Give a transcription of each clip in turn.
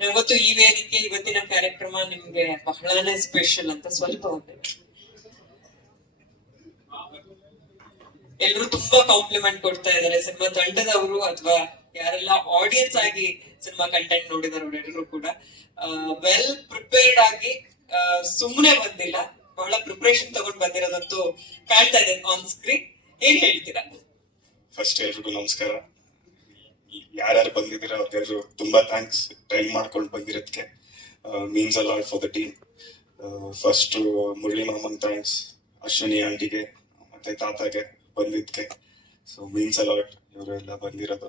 ನಂಗೊತ್ತು ಈ ವೇದಿಕೆ ಇವತ್ತಿನ ಕಾರ್ಯಕ್ರಮ ನಿಮ್ಗೆ ಬಹಳನೇ ಸ್ಪೆಷಲ್ ಅಂತ ಸ್ವಲ್ಪ ಒಂದು ಎಲ್ರು ತುಂಬಾ ಕಾಂಪ್ಲಿಮೆಂಟ್ ಕೊಡ್ತಾ ಇದಾರೆ. ಸಿನಿಮಾ ತಂಡದವರು ಅಥವಾ ಯಾರೆಲ್ಲ ಆಡಿಯನ್ಸ್ ಆಗಿ ಸಿನಿಮಾ ಕಂಟೆಂಟ್ ನೋಡಿದಾರೆ ಎಲ್ಲರೂ ಕೂಡ. ವೆಲ್ ಪ್ರಿಪೇರ್ಡ್ ಆಗಿ ಸುಮ್ಮನೆ ಬಂದಿಲ್ಲ. ಬಹಳ ಪ್ರಿಪರೇಷನ್ ತಗೊಂಡ್ ಬಂದಿರೋದಂತೂ ಕಾಣ್ತಾ ಇದೆ ಆನ್ ಸ್ಕ್ರೀನ್ ಏನ್ ಹೇಳ್ತೀರಾ? ಫಸ್ಟ್ ಎಲ್ರಿಗೂ ನಮಸ್ಕಾರ. ಯಾರ್ಯಾರು ಬಂದಿದ್ದೀರ ಅವ್ರಿಗೆಲ್ರು ತುಂಬಾ ಥ್ಯಾಂಕ್ಸ್ ಟ್ರೈನ್ ಮಾಡ್ಕೊಂಡು ಬಂದಿರೋದಕ್ಕೆ means all for the team first Murali ಮಾಮನ್ thanks Ashwini ಆಂಟಿಗೆ ಮತ್ತೆ ತಾತಾಗೆ ಬಂದಿದ್ಕೆ ಸೊ ಮೀನ್ಸ್ ಅಲಾಟ್ ಇವರೆಲ್ಲ ಬಂದಿರೋದು.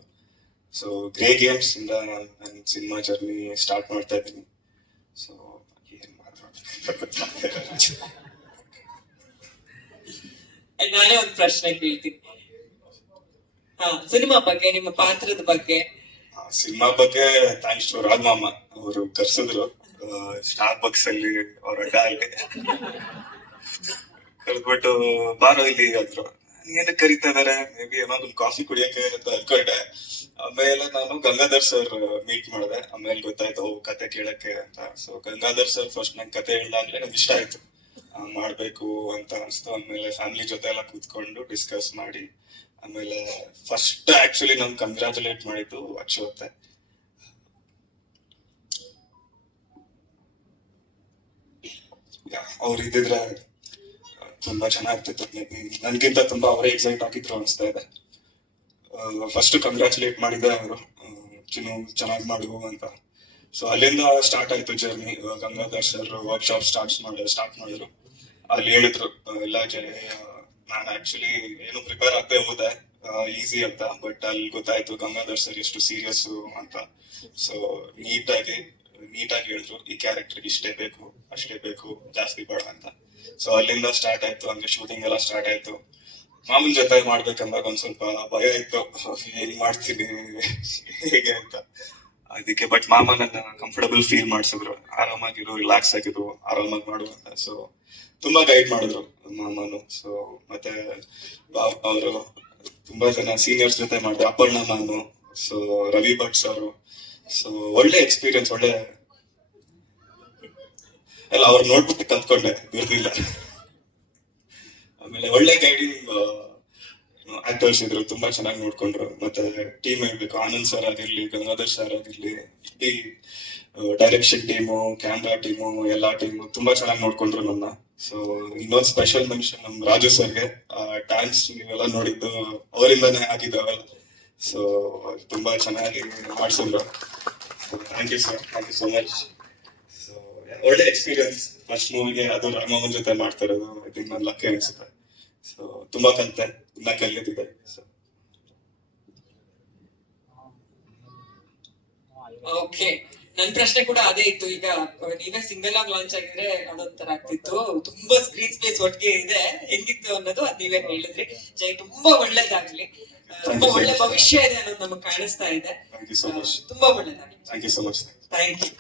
ಸೊ ಗ್ರೇ ಗೇಮ್ಸ್ ಇಂದ ನನ್ನ ಸಿನಿಮಾ ಜರ್ನಿ ಸ್ಟಾರ್ಟ್ ಮಾಡ್ತಾ ಇದ್ದೀನಿ. ಸೊ ಏನ್ ಮಾತಾಡ್ತೀನಿ ನಾನೇ ಒಂದು ಪ್ರಶ್ನೆ ಕೇಳ್ತೀನಿ. ಸಿನಿಮಾ ಬಗ್ಗೆ, ನಿಮ್ಮ ಪಾತ್ರದ ಬಗ್ಗೆ? ಸಿನಿಮಾ ಬಗ್ಗೆ ಥ್ಯಾಂಕ್ಸ್ ಟು ರಾಜ್ ಮಾಮ ಅವರು ಕರ್ಸಿದ್ರು. ಸ್ಟಾರ್ ಬಕ್ಸ್ ಅಲ್ಲಿ ಅವ್ರ ಅಡ್ಡ ಅಲ್ಲಿ ಕರೆದ್ಬಿಟ್ಟು, ಬಾರೋ ಇಲ್ಲಿ, ಅಂದ್ರು. ಏನಕ್ಕೆ ಕರಿತಾ ಇದಾರೆ? ಮೇ ಬಿ ಏನೋ ಕಾಫಿ ಕುಡಿಯಕ್ಕೆ ಅಂತ ಅನ್ಕೊಂಡೆ ಆಮೇಲೆ ನಾನು ಗಂಗಾಧರ್ ಸರ್ ಮೀಟ್ ಮಾಡಿದೆ. ಆಮೇಲೆ ಗೊತ್ತಾಯ್ತು, ಓ, ಕತೆ ಕೇಳಕ್ಕೆ ಅಂತ. ಸೊ ಗಂಗಾಧರ್ ಸರ್ ಫಸ್ಟ್ ನಂಗೆ ಕತೆ ಹೇಳಿದಾಗ್ಲೇ ನಂಗೆ ಇಷ್ಟ ಆಯ್ತು. ಮಾಡ್ಬೇಕು ಅಂತ ಅನ್ಸ್ತು. ಆಮೇಲೆ ಫ್ಯಾಮಿಲಿ ಜೊತೆ ಎಲ್ಲ ಕೂತ್ಕೊಂಡು ಡಿಸ್ಕಸ್ ಮಾಡಿ ಆಮೇಲೆ ಫಸ್ಟ್ ಆಕ್ಚುಲಿ ನಮ್ ಕಂಗ್ರಾಚುಲೇಟ್ ಮಾಡಿದ್ದು ಯಾ, ಅವ್ರು ಇದ್ದಿದ್ರೆ ತುಂಬಾ ಚೆನ್ನಾಗ್ತಿತ್ತು. ನನ್ಗಿಂತ ತುಂಬಾ ಅವರೇ ಎಕ್ಸೈಟ್ ಆಗಿದ್ರು ಅನಿಸ್ತಾ ಇದೆ. ಫಸ್ಟ್ ಕಂಗ್ರಾಚುಲೇಟ್ ಮಾಡಿದ್ದೆ ಅವರು. ಚಿನ್ನು ಚೆನ್ನಾಗಿ ಮಾಡುವ ಅಂತ. ಸೊ ಅಲ್ಲಿಂದ ಸ್ಟಾರ್ಟ್ ಆಯ್ತು journey Gangadhar sir workshop start ಮಾಡಿ ಸ್ಟಾರ್ಟ್ ಮಾಡಿದ್ರು. ಅಲ್ಲಿ ಹೇಳಿದ್ರು ಎಲ್ಲ ಜನ ನಾನು ಆಕ್ಚುಲಿ ಏನು ಪ್ರಿಪೇರ್ ಆಗದೆ ಹೋದೆ ಈಸಿ ಅಂತ ಬಟ್ ಅಲ್ಲಿ ಗೊತ್ತಾಯ್ತು ಗಂಗಾಧರ್ ಸರ್ ಎಷ್ಟು ಸೀರಿಯಸ್ ಅಂತ. ಸೊ ನೀಟಾಗಿ ನೀಟಾಗಿ ಹೇಳಿದ್ರು, ಈ ಕ್ಯಾರೆಕ್ಟರ್ ಇಷ್ಟೇ ಬೇಕು, ಅಷ್ಟೇ ಬೇಕು, ಜಾಸ್ತಿ ಬೇಡ ಅಂತ. ಸೊ ಅಲ್ಲಿಂದ ಸ್ಟಾರ್ಟ್ ಆಯ್ತು, ಅಂದ್ರೆ ಶೂಟಿಂಗ್ ಎಲ್ಲ ಸ್ಟಾರ್ಟ್ ಆಯ್ತು. ಮಾಮೂಲಿ ಜೊತೆ ಮಾಡ್ಬೇಕಂದಾಗ ಒಂದ್ ಸ್ವಲ್ಪ ಭಯ ಇತ್ತು ಹೆಂಗ್ ಮಾಡ್ತೀನಿ, ಹೇಗೆ ಅಂತ. ಅದಕ್ಕೆ ಬಟ್ ಮಾಮ ನನ್ನ ಕಂಫರ್ಟಬಲ್ ಫೀಲ್ ಮಾಡಿಸಿದ್ರು. ಆರಾಮಾಗಿರು ರಿಲ್ಯಾಕ್ಸ್ ಆಗಿದ್ರು ಆರಾಮಾಗಿ ಮಾಡು ಅಂತ. ಸೊ ತುಂಬಾ ಗೈಡ್ ಮಾಡಿದ್ರು ಮಾಮನು. ಸೊ ಮತ್ತೆ ಅವರು ತುಂಬಾ ಜನ ಸೀನಿಯರ್ಸ್ ಜೊತೆ ಮಾಡಿದ್ರು ಅಪರ್ಣ ನಾನು. So Ravi Bhat sir. So ಒಳ್ಳೆ ಎಕ್ಸ್ಪೀರಿಯನ್ಸ್ ಒಳ್ಳೆ ಎಲ್ಲ ಅವ್ರು ನೋಡ್ಬಿಟ್ಟು ಕಲ್ತ್ಕೊಂಡೆ ಇರ್ಲಿಲ್ಲ ಆಮೇಲೆ ಒಳ್ಳೆ ಗೈಡಿಂಗ್ ಇದ್ರು ತುಂಬಾ ಚೆನ್ನಾಗಿ ನೋಡ್ಕೊಂಡ್ರು. ಮತ್ತೆ ಟೀಮ್ ಹೇಳ್ಬೇಕು ಆನಂದ್ ಸರ್ ಆಗಿರ್ಲಿ, ಗಂಗಾಧರ್ ಸರ್ ಆಗಿರ್ಲಿ ಇಡೀ ಡೈರೆಕ್ಷನ್ ಟೀಮು ಕ್ಯಾಮ್ರಾ ಟೀಮು ಎಲ್ಲಾ ಟೀಮು ತುಂಬಾ ಚೆನ್ನಾಗಿ ನೋಡ್ಕೊಂಡ್ರು ನನ್ನ. ಸೊ ಇನ್ನೊಂದು ಸ್ಪೆಷಲ್ ಮೆನ್ಷನ್ ನಮ್ ರಾಜು ಸರ್ಗೆ ಡ್ಯಾನ್ಸ್ ನೀವೆಲ್ಲ ನೋಡಿದ್ದು ಅವರಿಂದಾನೇ ಆಗಿದ್ದಾವಲ್ಲ ಸೊ ತುಂಬಾ ಚೆನ್ನಾಗಿ ಮಾಡಿಸಿದ್ರು. Thank you sir thank you so much so ಒಳ್ಳೆ ಎಕ್ಸ್ಪೀರಿಯನ್ಸ್ ಫಸ್ಟ್ ಮೂವಿಗೆ ಅದು ರಾಮಮೋಹನ್ ಜೊತೆ ಮಾಡ್ತಿರೋದು ಐ ಥಿಂಕ್ ನನ್ನ ಲಕ್ಕಿ ಅನ್ಸುತ್ತೆ? ಸೊ ತುಂಬಾ ಕಲಿತೆ ಇನ್ನ ಕಲಿಯೋದಿದೆ. ಸೊ ಓಕೆ ನನ್ ಪ್ರಶ್ನೆ ಕೂಡ ಅದೇ ಇತ್ತು. ಈಗ ನೀವೇ ಸಿಂಗಲ್ ಆಗಿ ಲಾಂಚ್ ಆಗಿದ್ರೆ ಅದೊಂಥರ ಆಗ್ತಿತ್ತು. ತುಂಬಾ ಸ್ಕ್ರೀನ್ ಸ್ಪೇಸ್ ಒಟ್ಟಿಗೆ ಇದೆ. ಹೆಂಗಿತ್ತು ಅನ್ನೋದು ಅದ್ ನೀವೇ ಹೇಳಿದ್ರಿ. ಜೈ ತುಂಬಾ ಒಳ್ಳೇದಾಗ್ಲಿ. ತುಂಬಾ ಒಳ್ಳೆ ಭವಿಷ್ಯ ಇದೆ ಅನ್ನೋದು ನಮಗ್ ಕಾಣಿಸ್ತಾ ಇದೆ. ತುಂಬಾ ಒಳ್ಳೇದಾಗ್ಲಿ. Thank you